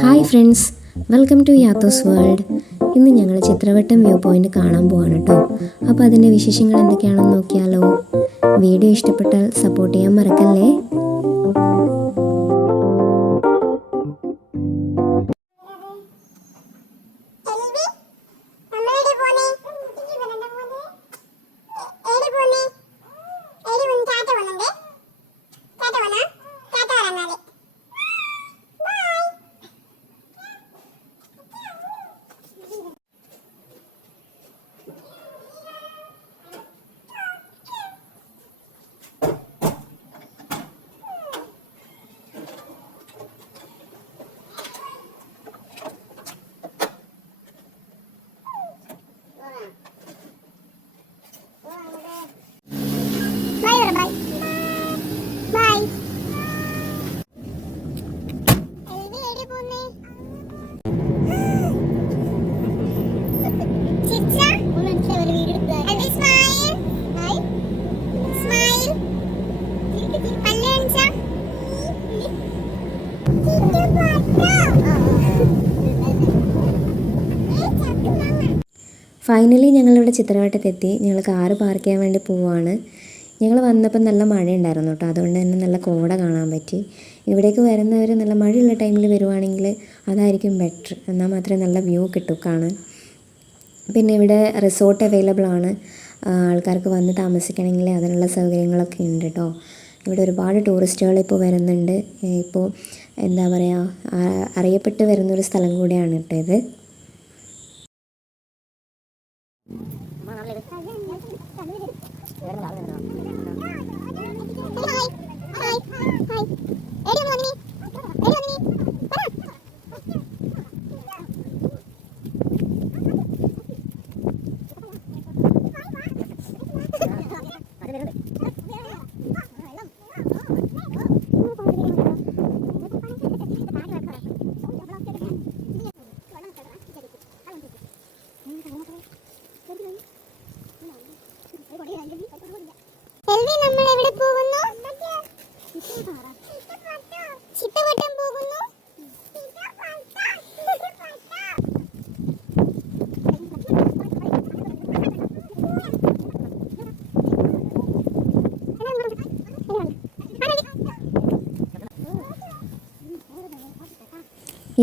Hi friends, welcome to Yathos world. ഇന്ന് ഞങ്ങൾ ചിത്രവട്ടം view point കാണാൻ പോവാണ് കേട്ടോ. അപ്പോൾ അതിൻ്റെ വിശേഷങ്ങൾ എന്തൊക്കെയാണെന്ന് നോക്കിയാലോ. വീഡിയോ ഇഷ്ടപ്പെട്ടാൽ സപ്പോർട്ട് ചെയ്യാൻ മറക്കല്ലേ. ഫൈനലി ഞങ്ങളിവിടെ ചിത്രവട്ടത്തെത്തി. ഞങ്ങൾ കാറ് പാർക്ക് ചെയ്യാൻ വേണ്ടി പോവുകയാണ്. ഞങ്ങൾ വന്നപ്പോൾ നല്ല മഴ ഉണ്ടായിരുന്നു കേട്ടോ, അതുകൊണ്ട് തന്നെ നല്ല കോട കാണാൻ പറ്റി. ഇവിടേക്ക് വരുന്നവർ നല്ല മഴയുള്ള ടൈമിൽ വരുവാണെങ്കിൽ അതായിരിക്കും ബെറ്റർ, എന്നാൽ മാത്രമേ നല്ല വ്യൂ കിട്ടൂ കാണാൻ. പിന്നെ ഇവിടെ റിസോർട്ട് അവൈലബിൾ ആണ്. ആൾക്കാർക്ക് വന്ന് താമസിക്കണമെങ്കിൽ അതിനുള്ള സൗകര്യങ്ങളൊക്കെ ഉണ്ട് കേട്ടോ. ഇവിടെ ഒരുപാട് ടൂറിസ്റ്റുകൾ ഇപ്പോൾ വരുന്നുണ്ട്. ഇപ്പോൾ എന്താ പറയുക, അറിയപ്പെട്ട് വരുന്നൊരു സ്ഥലം കൂടിയാണ് കേട്ടോ ഇത്.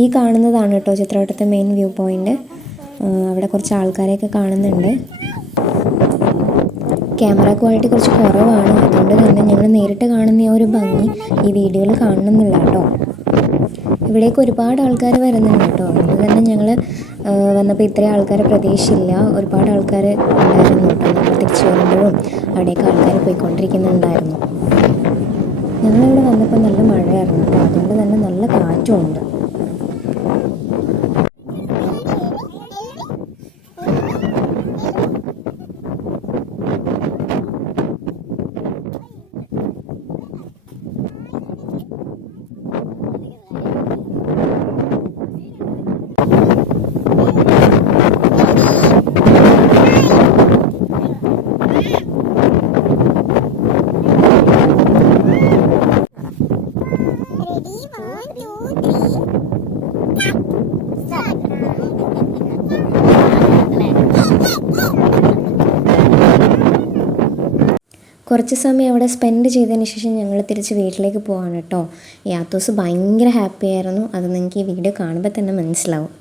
ഈ കാണുന്നതാണ് കേട്ടോ ചിത്രവട്ടത്തെ മെയിൻ വ്യൂ പോയിൻ്റ്. അവിടെ കുറച്ച് ആൾക്കാരെയൊക്കെ കാണുന്നുണ്ട്. ക്യാമറ ക്വാളിറ്റി കുറച്ച് കുറവാണ്, അതുകൊണ്ട് തന്നെ ഞങ്ങൾ നേരിട്ട് കാണുന്ന ഒരു ഭംഗി ഈ വീഡിയോയിൽ കാണുന്നില്ല കേട്ടോ. ഇവിടേക്ക് ഒരുപാട് ആൾക്കാർ വരുന്നുണ്ട് കേട്ടോ. അതുകൊണ്ട് തന്നെ ഞങ്ങൾ വന്നപ്പോൾ ഇത്രയും ആൾക്കാരെ പ്രതീക്ഷിച്ചില്ല. ഒരുപാട് ആൾക്കാർ ഉണ്ടായിരുന്നു കേട്ടോ. ഞങ്ങൾ തിരിച്ചു വരുമ്പോഴും അവിടേക്ക് ആൾക്കാർ പോയിക്കൊണ്ടിരിക്കുന്നുണ്ടായിരുന്നു. ഞങ്ങളിവിടെ വന്നപ്പോൾ നല്ല മഴയായിരുന്നു കേട്ടോ, അതുകൊണ്ട് തന്നെ നല്ല കാറ്റും ഉണ്ട്. കുറച്ച് സമയം അവിടെ സ്പെൻഡ് ചെയ്തതിന് ശേഷം ഞങ്ങൾ തിരിച്ച് വീട്ടിലേക്ക് പോവാണ് കേട്ടോ. യാത്തോസ് ഭയങ്കര ഹാപ്പി ആയിരുന്നു. അത് നിങ്ങൾക്ക് ഈ വീഡിയോ കാണുമ്പോൾ തന്നെ മനസ്സിലാവും.